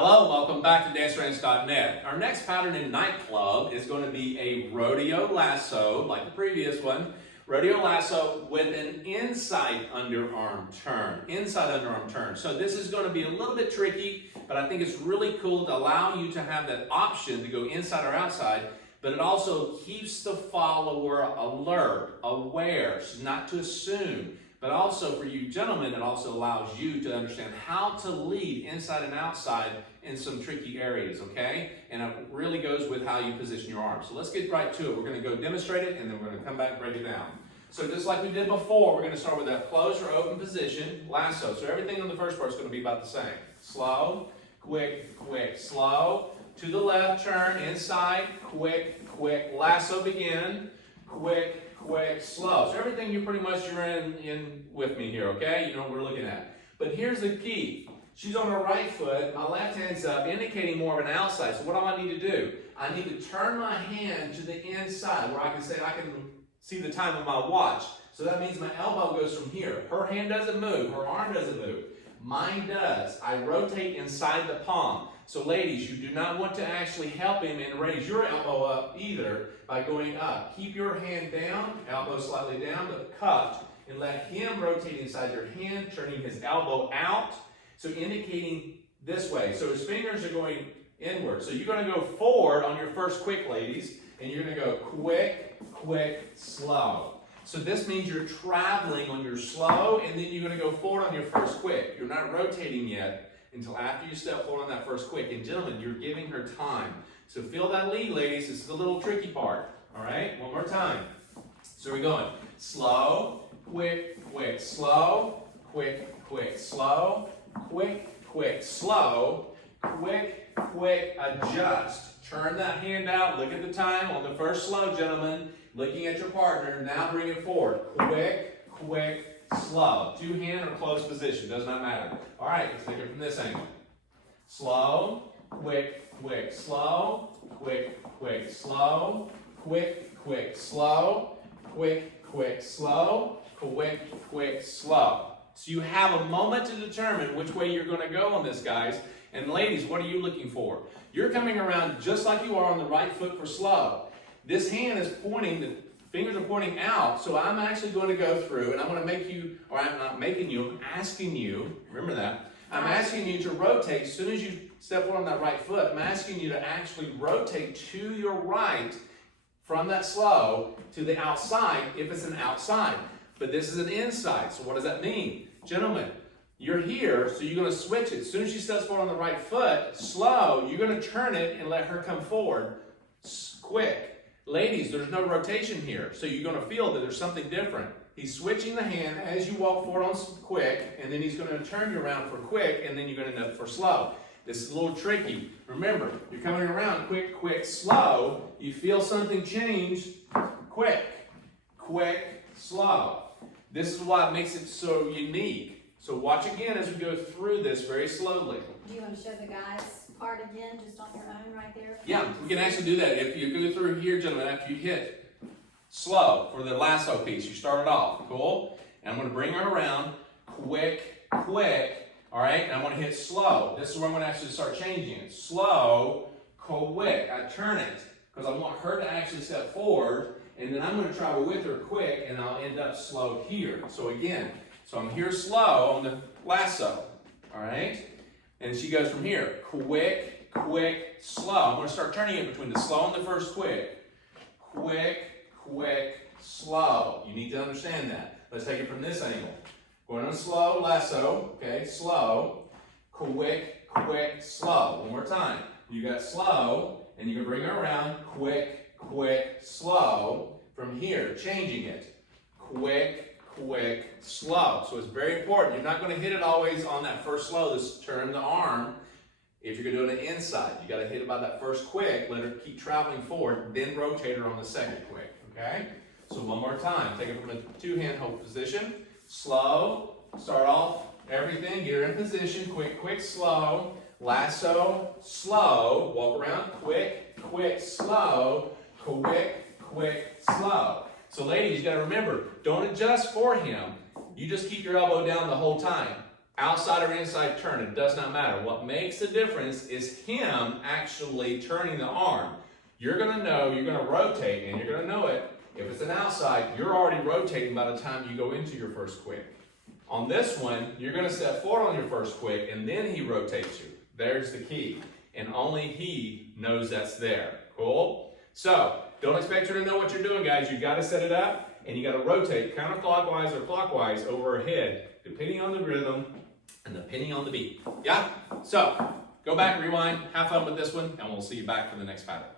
Hello, welcome back to dancerange.net. Our next pattern in Nightclub is going to be a rodeo lasso, like the previous one. Rodeo lasso with an inside underarm turn. Inside underarm turn. So this is going to be a little bit tricky, but I think it's really cool to allow you to have that option to go inside or outside, but it also keeps the follower alert, aware, not to assume. But also for you gentlemen, it also allows you to understand how to lead inside and outside in some tricky areas, okay? And it really goes with how you position your arms. So let's get right to it. We're going to go demonstrate it, and then we're going to come back and break it down. So just like we did before, we're going to start with that closed or open position, lasso. So everything on the first part is going to be about the same. Slow, quick, quick, slow. To the left, turn, inside, quick, quick, lasso begin, quick, quick, slow. So everything you're in with me here, okay? You know what we're looking at. But here's the key. She's on her right foot, my left hand's up, indicating more of an outside. So what do I need to do? I need to turn my hand to the inside where I can see the time of my watch. So that means my elbow goes from here. Her hand doesn't move, her arm doesn't move. Mine does. I rotate inside the palm. So ladies, you do not want to actually help him and raise your elbow up either by going up. Keep your hand down, elbow slightly down, but cupped, and let him rotate inside your hand, turning his elbow out, so indicating this way. So his fingers are going inward. So you're going to go forward on your first quick, ladies, and you're going to go quick, quick, slow. So this means you're traveling on your slow, and then you're going to go forward on your first quick. You're not rotating yet until after you step forward on that first quick. And gentlemen, you're giving her time. So feel that lead, ladies. This is the little tricky part. All right, one more time. So we're going slow, quick, quick, slow, quick, quick, slow, quick, quick, slow, quick, quick, adjust. Turn that hand out. Look at the time on the first slow, gentlemen. Looking at your partner. Now bring it forward. Quick, quick, slow. Two hand or closed position. Does not matter. All right, let's take it from this angle. Slow, quick, quick, slow, quick, quick, slow, quick, quick, slow, quick, quick, slow, quick, quick, slow. So you have a moment to determine which way you're going to go on this, guys. And ladies, what are you looking for? You're coming around just like you are on the right foot for slow. This hand is pointing, the fingers are pointing out, so I'm actually going to go through, and I'm going to make you, or I'm not making you, I'm asking you, remember that, I'm asking you to rotate. As soon as you step forward on that right foot, I'm asking you to actually rotate to your right from that slow to the outside if it's an outside. But this is an inside, so what does that mean? Gentlemen, you're here, so you're going to switch it. As soon as she steps forward on the right foot, slow, you're going to turn it and let her come forward. Quick. Ladies, there's no rotation here, so you're going to feel that there's something different. He's switching the hand as you walk forward on quick, and then he's going to turn you around for quick, and then you're going to end up for slow. This is a little tricky. Remember, you're coming around quick, quick, slow. You feel something change, quick, quick, slow. This is what makes it so unique. So watch again as we go through this very slowly. Do you want to show the guys part again, just on your own right there? Yeah, we can actually do that. If you go through here, gentlemen, after you hit slow for the lasso piece, you start it off, cool? And I'm going to bring her around, quick, quick, all right? And I'm going to hit slow. This is where I'm going to actually start changing it. Slow, quick. I turn it because I want her to actually step forward, and then I'm going to travel with her quick, and I'll end up slow here. So again, so I'm here slow on the lasso, all right? And she goes from here, quick, quick, slow. I'm going to start turning it between the slow and the first quick. Quick, quick, slow. You need to understand that. Let's take it from this angle. Going on slow, lasso, okay, slow, quick, quick, slow. One more time. You got slow, and you can bring her around, quick, quick, slow. From here, changing it. Quick, quick, slow. So it's very important. You're not going to hit it always on that first slow. This turn the arm. If you're doing it inside, you got to hit it by that first quick. Let her keep traveling forward. Then rotate her on the second quick. Okay. So one more time. Take it from a two-hand hold position. Slow. Start off everything. Get her in position. Quick, quick, slow. Lasso. Slow. Walk around. Quick, quick, slow. Quick, quick, slow. So ladies, you got to remember, don't adjust for him. You just keep your elbow down the whole time. outside or inside turn, it does not matter. What makes the difference is him actually turning the arm. You're gonna know, you're gonna rotate, and you're gonna know it. If it's an outside, you're already rotating by the time you go into your first quick. On this one, you're gonna step forward on your first quick, and then he rotates you. There's the key. And only he knows that's there. Cool? So, don't expect you to know what you're doing, guys. You gotta set it up, and you gotta rotate counterclockwise or clockwise over her head, depending on the rhythm and depending on the beat. Yeah? So, go back, rewind, have fun with this one, and we'll see you back for the next pattern.